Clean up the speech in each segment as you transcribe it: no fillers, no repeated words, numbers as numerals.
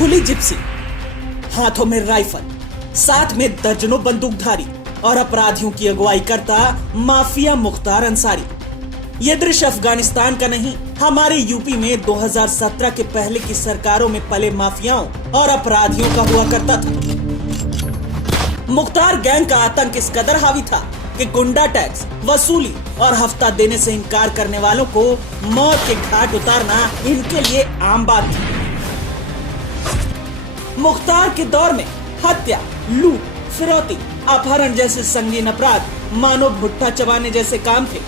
खुली जिप्सी, हाथों में राइफल, साथ में दर्जनों बंदूकधारी और अपराधियों की अगुवाई करता माफिया मुख्तार अंसारी। ये दृश्य अफगानिस्तान का नहीं, हमारे यूपी में 2017 के पहले की सरकारों में पले माफियाओं और अपराधियों का हुआ करता था। मुख्तार गैंग का आतंक इस कदर हावी था कि गुंडा टैक्स वसूली और हफ्ता देने से इनकार करने वालों को मौत के घाट उतारना इनके लिए आम बात थी। मुख्तार के दौर में हत्या, लूट, फिरौती, अपहरण जैसे संगीन अपराध मानो भुट्टा चबाने जैसे काम थे।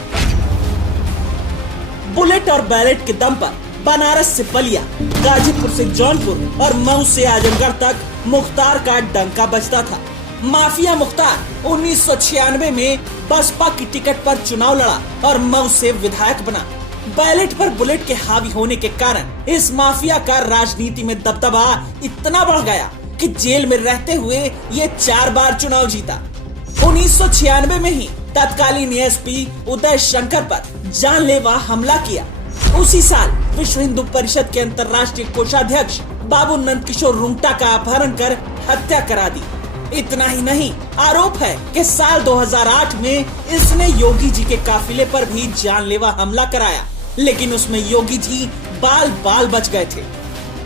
बुलेट और बैलेट के दम पर बनारस से बलिया, गाजीपुर से जौनपुर और मऊ से आजमगढ़ तक मुख्तार का डंका बजता था। माफिया मुख्तार 1996 में बसपा की टिकट पर चुनाव लड़ा और मऊ से विधायक बना। बैलेट पर बुलेट के हावी होने के कारण इस माफिया का राजनीति में दबदबा इतना बढ़ गया कि जेल में रहते हुए ये 4 बार चुनाव जीता। 1996 में ही तत्कालीन एसपी उदय शंकर पर जानलेवा हमला किया। उसी साल विश्व हिंदू परिषद के अंतर्राष्ट्रीय कोषाध्यक्ष बाबू नंदकिशोर रुंगटा का अपहरण कर हत्या करा दी। इतना ही नहीं, आरोप है कि साल 2008 में इसने योगी जी के काफिले पर भी जानलेवा हमला कराया, लेकिन उसमें योगी जी बाल बाल बच गए थे।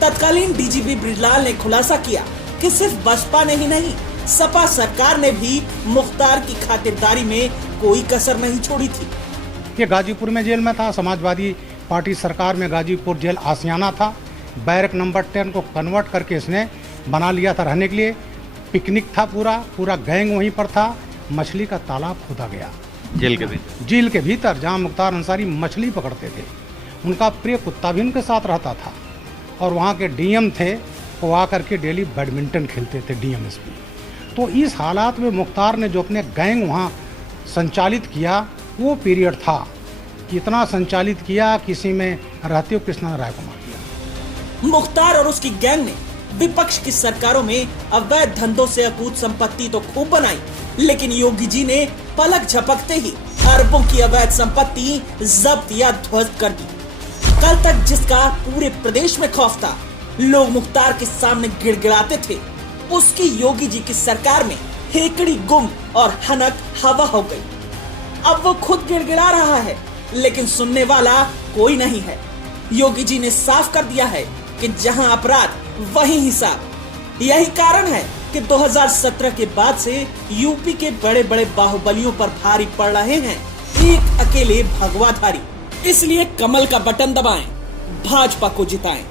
तत्कालीन डीजीपी ब्रिजलाल ने खुलासा किया कि सिर्फ बसपा ने ही नहीं, सपा सरकार ने भी मुख्तार की खातिरदारी में कोई कसर नहीं छोड़ी थी। ये गाजीपुर में जेल में था, समाजवादी पार्टी सरकार में गाजीपुर जेल आसियाना था। बैरक नंबर 10 को कन्वर्ट करके इसने बना लिया था रहने के लिए। पिकनिक था, पूरा गैंग वहीं पर था। मछली का तालाब खोदा गया जेल के भीतर जहां मुख्तार अंसारी मछली पकड़ते थे। उनका प्रिय कुत्ता भी उनके साथ रहता था और वहां के डीएम थे, वो आकर के डेली बैडमिंटन खेलते थे, डीएमएसपी। तो इस हालात में मुख्तार ने जो अपने गैंग वहां संचालित किया, वो पीरियड था कि इतना संचालित किया, किसी में रहते हो कृष्णा राय को मार दिया। मुख्तार और उसकी गैंग ने विपक्ष की सरकारों में अवैध धंधों से अकूत संपत्ति तो खूब बनाई, लेकिन योगी जी ने पलक झपकते ही अरबों की अवैध संपत्ति जब्त या ध्वस्त कर दी। कल तक जिसका पूरे प्रदेश में खौफ था, लोग मुख्तार के सामने गिड़गिड़ाते थे, उसकी योगी जी की सरकार में हेकड़ी गुम और हनक हवा हो गई। अब वो खुद गिड़गिड़ा रहा है, लेकिन सुनने वाला कोई नहीं है। योगी जी ने साफ कर दिया है कि जहां अपराध वहीं हिसाब। यही कारण है कि 2017 के बाद से यूपी के बड़े बड़े बाहुबलियों पर भारी पड़ रहे हैं एक अकेले भगवाधारी। इसलिए कमल का बटन दबाएं, भाजपा को जिताएं।